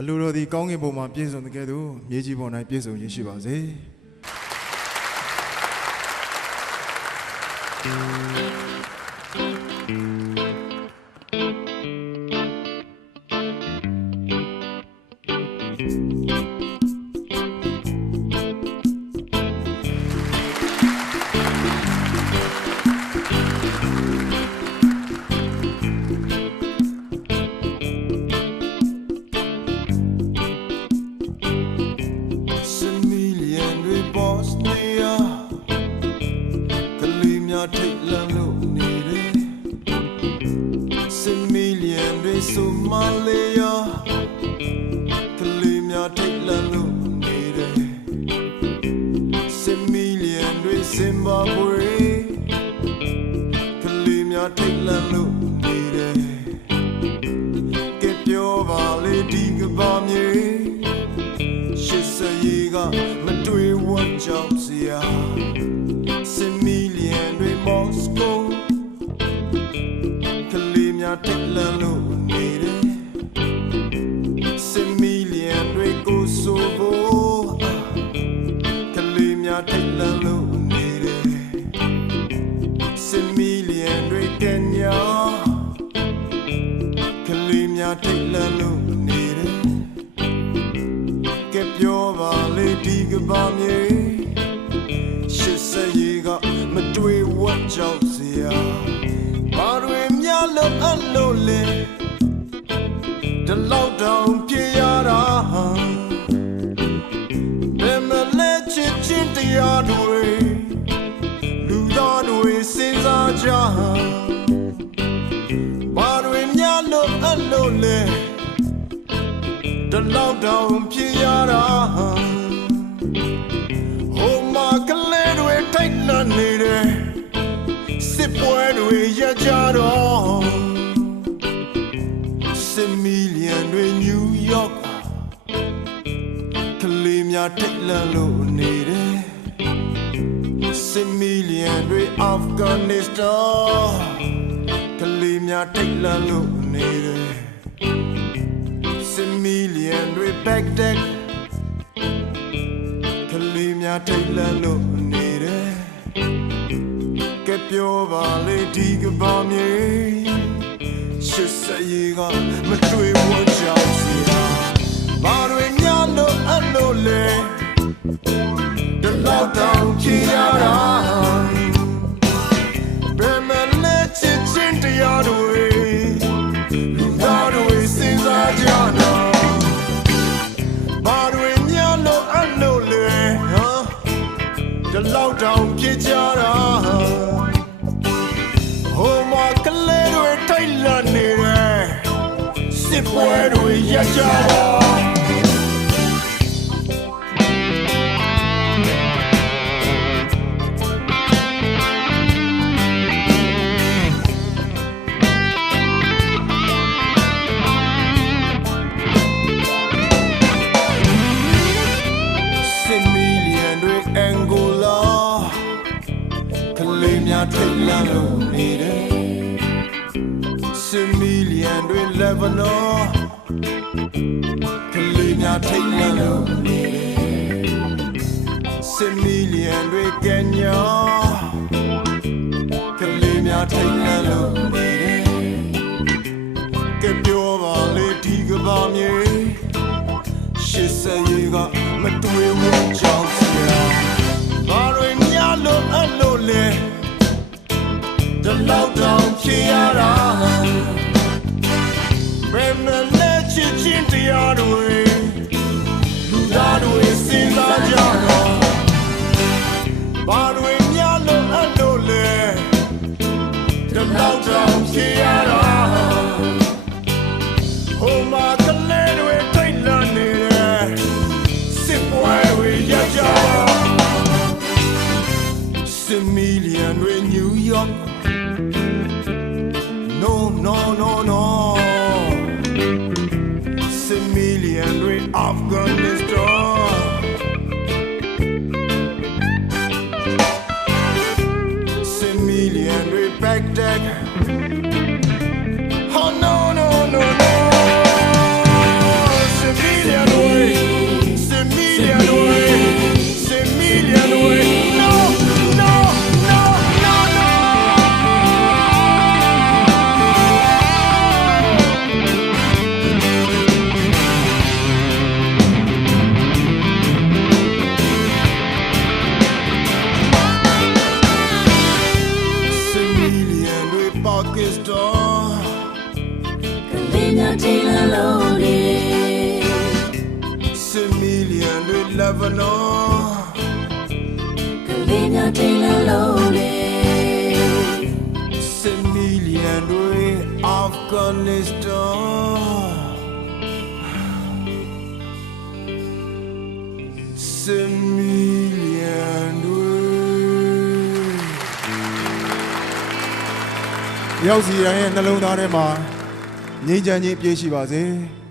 အလိုတော်ဒီကောင်းကင်ဘုံမှာပြည့်စုံတဲ့ကဲ့သို့မြေကြီးပေါ်၌ပြည့်စုံခြင်းရှိပါစေထိတ်လန့်လို့နေတယ်10 million တွေဆိုမလေးရကလေးများထိတ်လန့်လို့နေတယ်10 million တွေစင်ဘာဘွေကလေးများထိတ်လန့်လို့နေတယ်ကဲပြောပါလေဒီကဘာမြေရှစ်စရီကမတွေ့ဝတ်ကြောက်စရာ10 million တွေ Moscow ကလေးများထိတ်လန့်လို့နေတယ်10 million တွေ Kosovo ကလေးများထိတ်လန့်လို့နေတယ်10 million တွေ Kenya ကလေးများထိတ်လန့်လို့နေတယ်ကဲပြောပါလေဒီကဘာမြေရှစ်စရီကမတွေ့ဝတ်ကြောက်စရာဘာတွေများလို့အလို့လဲဒီလောက်တောင်ပြေရတာဘယ်မလဲချစ်ချင်းတရားတွေလူသားတွေစဉ်းစားကြဘာတွေများလို့အလို့လဲဒီလောက်တောင်ပြေရတာထိတ်လန့်နေတယ်စစ်ပွဲတွေရကြတော့10 million တွေ New York ကလေးများထိတ်လန့်လို့နေတယ်10 million တွေ Afghanistan ကလေးများထိတ်လန့်လို့နေတယ်10 million တွေ Baghdad ကလေးများထိတ်လန့်လို့နေတယ်ကဲပြောပါလေဒီကဘာမြေရှစ်စရီကမတွေ့ဝတ်ကြောက်စရာဘာတွေများလို့အလို့လဲဒီလောက်တောင်ချရတာဘယ်မလဲချစ်ချင်းတရားတွေလူသားတွေစဉ်းစားကြတော့ဘာတွေများလို့အလို့လဲဒီလောက်တောင်ဖြစ်ကြတာဟိုမှာကလေးတွေထိတ်လန့်နေတယ်စစ်ပွဲတွေရကြတာထိတ်လန့်လို့နေတယ်10 million တွေ Lebanon ကလေးများထိတ်လန့်လို့နေတယ်10 million တွေ Kenya ကလေးများထိတ်လန့်လို့နေတယ်ကဲပြောပါလေဒီကဘာမြေရှစ်စရီကမတွေ့ဝတ်ကြောက်စရာဘာတွေများလို့အလို့လဲthe lockdown chiara bem le chichin tiarwe ludadwe sinla jara barwe myalo adole the lockdown chiara homa kaledwe taila ne sipwe we yajara 10 million we New York No. 10 million we Afghanistan. 10 million we Baghdad. Oh no. 10 Pakistan ကလေးများထိတ်လန့်လို့လေ Million with Lebanon ကလေးများထိတ်လန့်လို့လေ Million with Afghanistan Million with ရောက်စီတိုင်းရဲ့နှလုံးသားထဲမှာငြိမ်းချမ်းခြင်းပြည့်ရှိပါစေ။